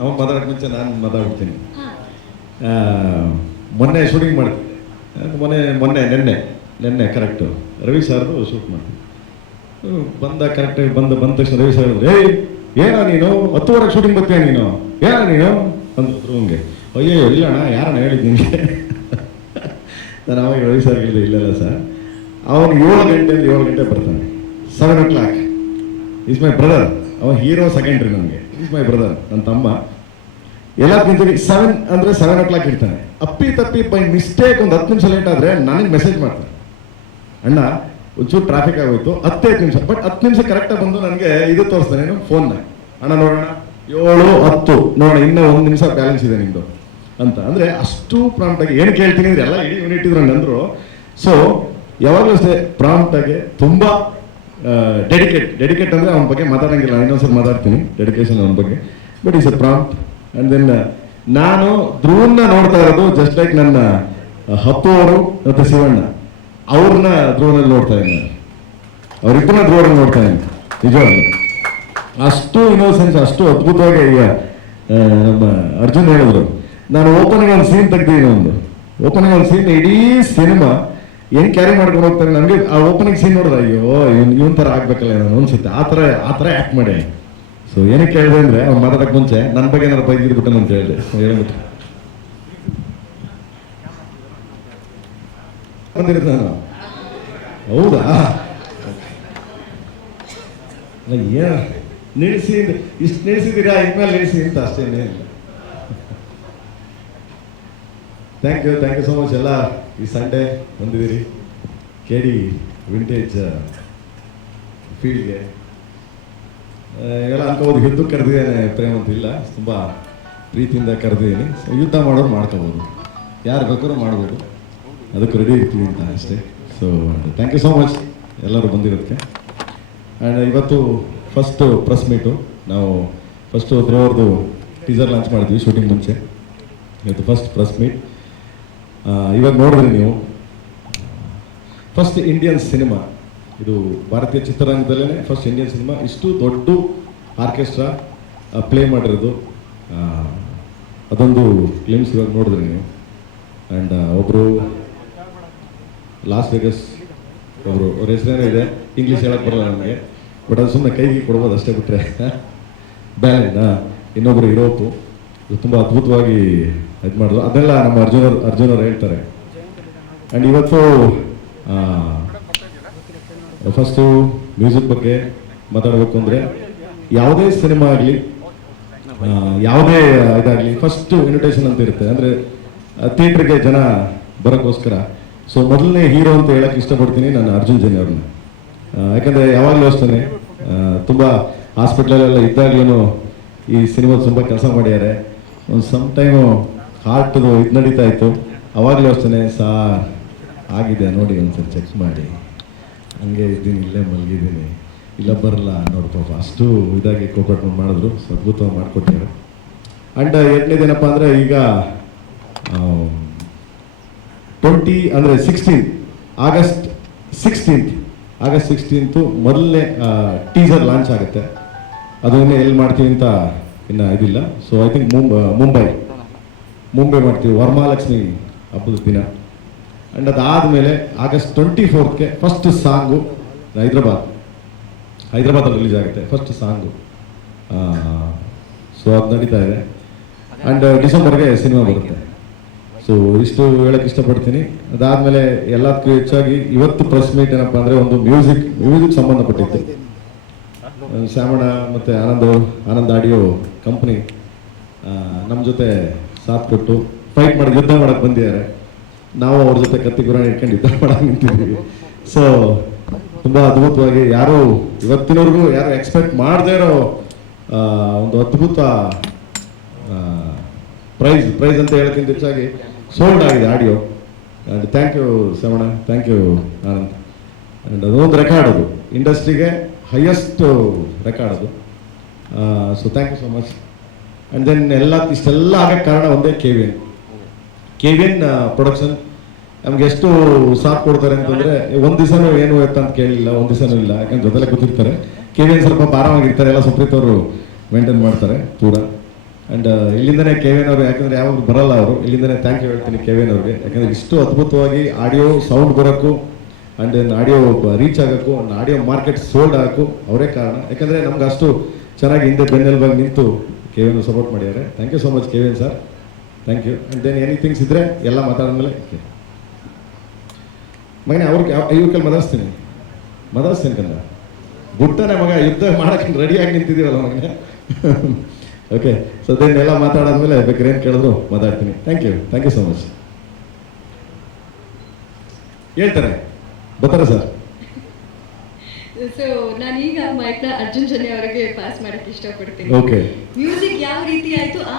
ಅವ್ನು ಮಾತಾಡೋಕೆ ಮುಂಚೆ ನಾನು ಮಾತಾಡ್ತೀನಿ. ಮೊನ್ನೆ ಶೂಟಿಂಗ್ ಮಾಡಿ ಮೊನ್ನೆ ಮೊನ್ನೆ ನೆನ್ನೆ ನೆನ್ನೆ ಕರೆಕ್ಟು ರವಿ ಸರ್ದು ಶೂಟ್ ಮಾಡಿ ಬಂದ ಕರೆಕ್ಟಾಗಿ ಬಂದ ಬಂದ ತಕ್ಷಣ ರವಿ ಸರ್ ಹೇಳಿದ್ರು ಏಯ್ ಏನ ನೀನು? ಹತ್ತುವರೆಗೆ ಶೂಟಿಂಗ್ ಬರ್ತೀಯ ನೀನು? ಏನ ನೀನು? ಅಂದ್ರು ಹಂಗೆ ಅಯ್ಯೋ ಇಲ್ಲಣ್ಣ ಯಾರನ್ನ ಹೇಳಿದ್ ನಿಮಗೆ ನಾನು ಅವಾಗ ರವಿ ಸರ್ ಹೇಳಿದೆ ಇಲ್ಲಲ್ಲ ಸರ್ ಅವನು ಏಳು ಗಂಟೆಯಿಂದ ಏಳು ಗಂಟೆ ಬರ್ತಾನೆ. Seven o'clock is my brother ಅವ ಹೀರೋ ಸೆಕೆಂಡ್ರಿ ನನಗೆ ಈಸ್ ಮೈ ಬ್ರದರ್ ನನ್ನ ತಮ್ಮ. ಎಲ್ಲ ಎಲ್ಲಕ್ಕಿಂತ ಸೆವೆನ್ ಅಂದರೆ ಸೆವೆನ್ ಓ ಕ್ಲಾಕ್ ಇರ್ತಾನೆ. ಅಪ್ಪಿ ತಪ್ಪಿ ಬೈ ಮಿಸ್ಟೇಕ್ ಒಂದು ಹತ್ತು ನಿಮಿಷ ಲೇಟ್ ಆದರೆ ನನಗೆ ಮೆಸೇಜ್ ಮಾಡ್ತಾನೆ. ಅಣ್ಣ, ಒಂಚೂರು ಟ್ರಾಫಿಕ್ ಆಗೋಯ್ತು, ಹತ್ತೈದು ನಿಮಿಷ ಬಟ್ ಹತ್ತು ನಿಮಿಷ ಕರೆಕ್ಟಾಗಿ ಬಂದು ನನಗೆ ಇದು ತೋರಿಸ್ತಾನೆ, ಏನು? ಫೋನ್ನ ಅಣ್ಣ, ನೋಡೋಣ. ಏಳು ಹತ್ತು. ನೋಡೋಣ, ಇನ್ನೂ ಒಂದು ನಿಮಿಷ ಬ್ಯಾಲೆನ್ಸ್ ಇದೆ ನಿಮ್ಮದು ಅಂತ. ಅಂದರೆ ಅಷ್ಟು ಪ್ರಾಂಪ್ಟಾಗಿ ಏನು ಕೇಳ್ತೀನಿ ಅಂದರೆ ಎಲ್ಲ ಇಡೀ ಯೂನಿಟ್ ಇದ್ರು ನಂದರು ಸೊ ಯಾವಾಗಲೂ ಅಷ್ಟೇ ಪ್ರಾಂಪ್ಟಾಗಿ ತುಂಬಾ ಡೆಡಿಕೇಟ್ ಡೆಡಿಕೇಟ್ ಅಂದರೆ ಅವನ ಬಗ್ಗೆ ಮಾತಾಡೋಂಗಿಲ್ಲ. ಇನ್ನೊಂದ್ಸಲ ಮಾತಾಡ್ತೀನಿ. ಡೆಡಿಕೇಶನ್ ಅವನ ಬಗ್ಗೆ. But is a prompt and then ನಾನು ಧ್ರುವನ್ನ ನೋಡ್ತಾ ಇರೋದು ಜಸ್ಟ್ ಲೈಕ್ ನನ್ನ ಹಪ್ಪು ಅವರು ಮತ್ತು ಶಿವಣ್ಣ. ಅವ್ರನ್ನ ಧ್ರುವನಲ್ಲಿ ನೋಡ್ತಾ ಇದ್ದೀನಿ. ಅವರಿಬ್ಬರನ್ನ ಧ್ರುವನ ನೋಡ್ತಾ ಇದ್ದೀನಿ. ನಿಜವಾಗಿ ಅಷ್ಟು ಇನ್ನೋಸೆನ್ಸ್ ಅಷ್ಟು ಅದ್ಭುತವಾಗಿ ಈಗ ನಮ್ಮ ಅರ್ಜುನ್ ಹೇಳಿದ್ರು. ನಾನು ಓಪನಿಂಗ್ ಒಂದು ಸೀನ್ ತೆಗ್ದಿದ್ದೀನಿ ಒಂದು. ಓಪನಿಂಗ್ ಒಂದು ಸೀನ್ ಇಡೀ ಸಿನಿಮಾ ಏನ್ ಕ್ಯಾರಿ ಮಾಡ್ಕೊಂಡು ಹೋಗ್ತಾರೆ? ನನಗೆ ಆ ಓಪನಿಂಗ್ ಸೀನ್ ನೋಡಿದ್ರೆ, ಅಯ್ಯೋ, ಇವನ್ ಇವನ್ ತರ ಆಗ್ಬೇಕಲ್ಲ ನಾನು ಅನ್ಸುತ್ತೆ. ಆ ಥರ ಆ ಥರ ಆ್ಯಕ್ಟ್ ಮಾಡಿ. ಸೊ ಏನಕ್ಕೆ ಹೇಳಿದೆ ಅಂದ್ರೆ, ಅವ್ನು ಮಾಡೋದಕ್ಕೆ ಮುಂಚೆ ನನ್ನ ಬಗ್ಗೆ ಏನಾರು ಬೈದಿದ್ಬಿಟ್ಟು ಅಂತ ಹೇಳಿದೆ ಹೇಳ್ಬಿಟ್ಟು ಹೌದಾ? ಅಲ್ಲ, ಏನ್ ಇಷ್ಟು ನಿಲ್ಲಿಸಿದ್ದೀರಾ ಇನ್ಮೇಲೆ ನಿಲ್ಲಿಸಿ ಅಂತ ಅಷ್ಟೇನೇ ಇಲ್ಲ thank you thank you so much ಎಲ್ಲ. ಈ ಸಂಡೇ ಬಂದಿದ್ದೀರಿ. ಕೆ ಡಿ ವಿಂಟೇಜ್ ಫೀಲ್ಡ್ಗೆ ಎಲ್ಲ ಅನ್ಕೋಬೋದು ಯುದ್ಧ ಕರೆದಿದ್ದೇನೆ, ಪ್ರೇಮ ಅಂತ ಇಲ್ಲ. ತುಂಬ ಪ್ರೀತಿಯಿಂದ ಕರೆದಿದ್ದೀನಿ. ಸೊ ಯುದ್ಧ ಮಾಡೋರು ಮಾಡ್ಕೋಬೋದು. ಯಾರು ಬೇಕಾದ್ರೂ ಮಾಡ್ಬೋದು. ಅದಕ್ಕೆ ರೆಡಿ ಇರ್ತೀವಿ ಅಂತ ಅಷ್ಟೇ. So thank you so much ಎಲ್ಲರೂ ಬಂದಿರೋದಕ್ಕೆ. ಆ್ಯಂಡ್ ಇವತ್ತು ಫಸ್ಟ್ ಪ್ರೆಸ್ ಮೀಟು ನಾವು ಫಸ್ಟು ಧ್ರುವರ್ದು ಟೀಸರ್ ಲಾಂಚ್ ಮಾಡಿದ್ವಿ ಶೂಟಿಂಗ್ ಮುಂಚೆ. ಇವತ್ತು ಫಸ್ಟ್ ಪ್ರೆಸ್ ಮೀಟ್ ಇವಾಗ ನೋಡಿದ್ರಿ ನೀವು. ಫಸ್ಟ್ ಇಂಡಿಯನ್ ಸಿನಿಮಾ ಇದು ಭಾರತೀಯ ಚಿತ್ರರಂಗದಲ್ಲೇ ಫಸ್ಟ್ ಇಂಡಿಯನ್ ಸಿನಿಮಾ ಇಷ್ಟು ದೊಡ್ಡ ಆರ್ಕೆಸ್ಟ್ರಾ ಪ್ಲೇ ಮಾಡಿರೋದು. ಅದೊಂದು ಕ್ಲೇಮ್ಸ್ ಇವಾಗ ನೋಡಿದ್ರಿ ನೀವು. ಆ್ಯಂಡ್ ಒಬ್ಬರು ಲಾಸ್ ವೇಗಸ್ ಒಬ್ಬರು ಅವ್ರ ಹೆಸರೇನೋ ಇದೆ. ಇಂಗ್ಲೀಷ್ ಹೇಳಕ್ಕೆ ಬರಲ್ಲ ನನಗೆ ಬಟ್ ಅದು ಸುಮ್ಮನೆ ಕೈಗೆ ಕೊಡ್ಬೋದು ಅಷ್ಟೇ ಬಿಟ್ಟರೆ ಬ್ಯಾಲೆನ್ ಇನ್ನೊಬ್ಬರು ಯುರೋಪು ತುಂಬ ಅದ್ಭುತವಾಗಿ ಇದು ಮಾಡಿದ್ರು ಅದೆಲ್ಲ ನಮ್ಮ ಅರ್ಜುನ ಅರ್ಜುನ್ ಅವ್ರು ಹೇಳ್ತಾರೆ. ಆ್ಯಂಡ್ ಇವತ್ತು ಫಸ್ಟು ಮ್ಯೂಸಿಕ್ ಬಗ್ಗೆ ಮಾತಾಡಬೇಕು ಅಂದರೆ ಯಾವುದೇ ಸಿನಿಮಾ ಆಗಲಿ ಯಾವುದೇ ಇದಾಗಲಿ ಫಸ್ಟ್ ಇನ್ವಿಟೇಷನ್ ಅಂತ ಇರುತ್ತೆ. ಅಂದರೆ ಥಿಯೇಟ್ರಿಗೆ ಜನ ಬರೋಕ್ಕೋಸ್ಕರ. ಸೊ ಮೊದಲನೇ ಹೀರೋ ಅಂತ ಹೇಳಕ್ಕೆ ಇಷ್ಟಪಡ್ತೀನಿ ನಾನು ಅರ್ಜುನ್ ಜನಿ ಅವ್ರನ್ನ ಯಾಕಂದರೆ ಯಾವಾಗಲೂ ಅಷ್ಟೇ ತುಂಬ ಹಾಸ್ಪಿಟ್ಲಲ್ಲೆಲ್ಲ ಇದ್ದಾಗ್ಲೂ ಈ ಸಿನಿಮಾ ತುಂಬ ಕೆಲಸ ಮಾಡ್ಯಾರೆ. ಒಂದು ಸಮ್ ಟೈಮು ಹಾರ್ಟ್ದು ಇದು ನಡೀತಾ ಇತ್ತು. ಅವಾಗಲೂ ಯೋಚನೆ ಸಾ ಆಗಿದೆ, ನೋಡಿ ಒಂದ್ಸರಿ ಚೆಕ್ ಮಾಡಿ. ಹಂಗೆ ಇದ್ದೀನಿ, ಇಲ್ಲೇ ಮಲಗಿದ್ದೀನಿ. ಇಲ್ಲ ಬರಲ್ಲ ನೋಡಿ ಪಾಪ ಅಷ್ಟು ಇದಾಗಿ ಕೋಪರೇಟ್ ಮಾಡಿದ್ರು. ಅದ್ಭುತವಾಗಿ ಮಾಡಿಕೊಟ್ಟಿದ್ದಾರೆ ಆ್ಯಂಡ್ ದಿನಪ್ಪ ಅಂದರೆ ಈಗ ಟ್ವೆಂಟಿ ಅಂದರೆ sixteen August sixteenth August sixteenth ಮೊದಲನೇ ಟೀಸರ್ ಲಾಂಚ್ ಆಗುತ್ತೆ. ಅದನ್ನೇ ಎಲ್ಲಿ ಮಾಡ್ತೀವಿ ಅಂತ ಇನ್ನು ಇದಿಲ್ಲ. ಸೊ ಐ ಥಿಂಕ್ ಮುಂಬ ಮುಂಬೈ. ಮುಂಬೈ ಮಾಡ್ತೀವಿ. ವರಮಹಾಲಕ್ಷ್ಮಿ ಹಬ್ಬದ ದಿನ. ಆ್ಯಂಡ್ ಅದಾದಮೇಲೆ ಆಗಸ್ಟ್ ಟ್ವೆಂಟಿ ಫೋರ್ತ್ಗೆ ಫಸ್ಟ್ ಸಾಂಗು ಹೈದ್ರಾಬಾದ್. ಹೈದ್ರಾಬಾದಲ್ಲಿ ರಿಲೀಸ್ ಆಗುತ್ತೆ. ಫಸ್ಟ್ ಸಾಂಗು ಸೊ ಅದು ನಡೀತಾ ಇದೆ. ಆ್ಯಂಡ್ ಡಿಸೆಂಬರ್ಗೆ ಸಿನಿಮಾ ಬರುತ್ತೆ. ಸೊ ಇಷ್ಟು ಹೇಳಕ್ಕೆ ಇಷ್ಟಪಡ್ತೀನಿ. ಅದಾದಮೇಲೆ ಎಲ್ಲದಕ್ಕೂ ಹೆಚ್ಚಾಗಿ ಇವತ್ತು ಪ್ರೆಸ್ ಮೀಟ್ ಏನಪ್ಪ ಅಂದರೆ ಒಂದು ಮ್ಯೂಸಿಕ್ ಮ್ಯೂಸಿಕ್ ಸಂಬಂಧಪಟ್ಟಿತ್ತು. ಆ, ಶ್ಯಾಮಣ್ಣ ಮತ್ತು ಆನಂದ್ ಆನಂದ್ ಆಡಿಯೋ ಕಂಪ್ನಿ ನಮ್ಮ ಜೊತೆ ಸಾಥ್ ಕೊಟ್ಟು ಫೈಟ್ ಮಾಡಿ ಯುದ್ಧ ಮಾಡಕ್ಕೆ ಬಂದಿದ್ದಾರೆ. ನಾವು ಅವ್ರ ಜೊತೆ ಕತ್ತಿ ಗುರಾಣಿ ಇಟ್ಕೊಂಡು ಯುದ್ಧ ಮಾಡಕ್ಕೆ ನಿಂತಿದ್ದೀವಿ. ಸೊ ತುಂಬ ಅದ್ಭುತವಾಗಿ ಯಾರು ಇವತ್ತಿನವರೆಗೂ ಯಾರು ಎಕ್ಸ್ಪೆಕ್ಟ್ ಮಾಡದೇ ಇರೋ ಒಂದು ಅದ್ಭುತ ಪ್ರೈಸ್ ಪ್ರೈಸ್ ಅಂತ ಹೇಳೋಕ್ಕಿಂತ ಹೆಚ್ಚಾಗಿ ಸೋಲ್ಡ್ ಆಗಿದೆ audio. And thank you Shravana thank you Anand. And ಅದೊಂದು ರೆಕಾರ್ಡ್ ಅದು. ಇಂಡಸ್ಟ್ರಿಗೆ ಹೈಯೆಸ್ಟ್ ರೆಕಾರ್ಡ್ ಅದು. So thank you so much and then ಎಲ್ಲ, ಇಷ್ಟೆಲ್ಲ ಆಗಕ್ಕೆ ಕಾರಣ ಒಂದೇ K V N K V N production ನಮ್ಗೆ ಎಷ್ಟು ಸಾಥ್ ಕೊಡ್ತಾರೆ ಅಂತಂದ್ರೆ, ಒಂದ್ ದಿವಸನೂ ಏನು ಎತ್ತ ಅಂತ ಕೇಳಿಲ್ಲ, ಒಂದ್ ದಿವಸನೂ ಇಲ್ಲ. ಯಾಕಂದ್ರೆ ಜೊತೆಲೆ ಕೂತಿರ್ತಾರೆ. ಕೆ ವಿ ಎನ್ ಸ್ವಲ್ಪ ಆರಾಮಾಗಿರ್ತಾರೆ. ಎಲ್ಲ ಸುಪ್ರೀತ್ ಅವರು ಮೇಂಟೈನ್ ಮಾಡ್ತಾರೆ ಪೂರ ಆ್ಯಂಡ್ ಇಲ್ಲಿಂದನೇ ಕೆ ವಿ ಎನ್ ಅವರು, ಯಾಕಂದರೆ ಯಾವಾಗ ಬರಲ್ಲ ಅವರು. ಇಲ್ಲಿಂದನೇ ಥ್ಯಾಂಕ್ ಯು ಹೇಳ್ತೀನಿ ಕೆ ವಿ ಎನ್ ಅವ್ರಿಗೆ. ಯಾಕಂದರೆ ಇಷ್ಟು ಅದ್ಭುತವಾಗಿ ಆಡಿಯೋ ಸೌಂಡ್ ಬರೋಕ್ಕೂ ಆ್ಯಂಡ್ ದೆನ್ ಆಡಿಯೋ ರೀಚ್ ಆಗೋಕ್ಕೂ ಒಂದು ಆಡಿಯೋ ಮಾರ್ಕೆಟ್ ಸೋಲ್ಡ್ ಆಗೋಕ್ಕೂ ಅವರೇ ಕಾರಣ. ಯಾಕಂದರೆ ನಮ್ಗೆ ಅಷ್ಟು ಚೆನ್ನಾಗಿ ಹಿಂದೆ ಬೆನ್ನೆಲುಬಾಗಿ ನಿಂತು ಕೆ ಸಪೋರ್ಟ್ ಮಾಡಿದ್ದಾರೆ. Thank you so much K V sir thank you and then anythings ಇದ್ದರೆ ಎಲ್ಲ ಮಾತಾಡಿದ್ಮೇಲೆ ಓಕೆ ಮಗನೇ, ಅವ್ರಿಗೆ ಇವ್ರ ಕೈಲಿ ಮಾತಾಡಿಸ್ತೀನಿ ಮಾತಾಡಿಸ್ತೀನಿ ಕಂದ ಗುಟ್ಟನೆ ಮಗ, ಯುದ್ಧ ಮಾಡಕ್ಕೆ ರೆಡಿಯಾಗಿ ನಿಂತಿದ್ದೀವಲ್ಲ ಮಗನೇ. ಓಕೆ ಸೊ ದೆನ್ ಎಲ್ಲ ಮಾತಾಡಾದ್ಮೇಲೆ ಬೇಕಾದ್ರೆ ಏನು ಕೇಳಿದ್ರು ಮಾತಾಡ್ತೀನಿ. Thank you thank you so much ಹೇಳ್ತಾರೆ. ಬರ್ತಾರೆ ಸರ್? ಸೊ ನಾನೀಗ ಮೈಕ್ನ ಅರ್ಜುನ್ ಜನ್ಯ ಅವರಿಗೆ ಪಾಸ್ ಮಾಡಕ್ಕೆ ಇಷ್ಟಪಡ್ತೀನಿ. ಓಕೆ ಮ್ಯೂಸಿಕ್ ಯಾವ ರೀತಿ ಆಯ್ತು? ಆ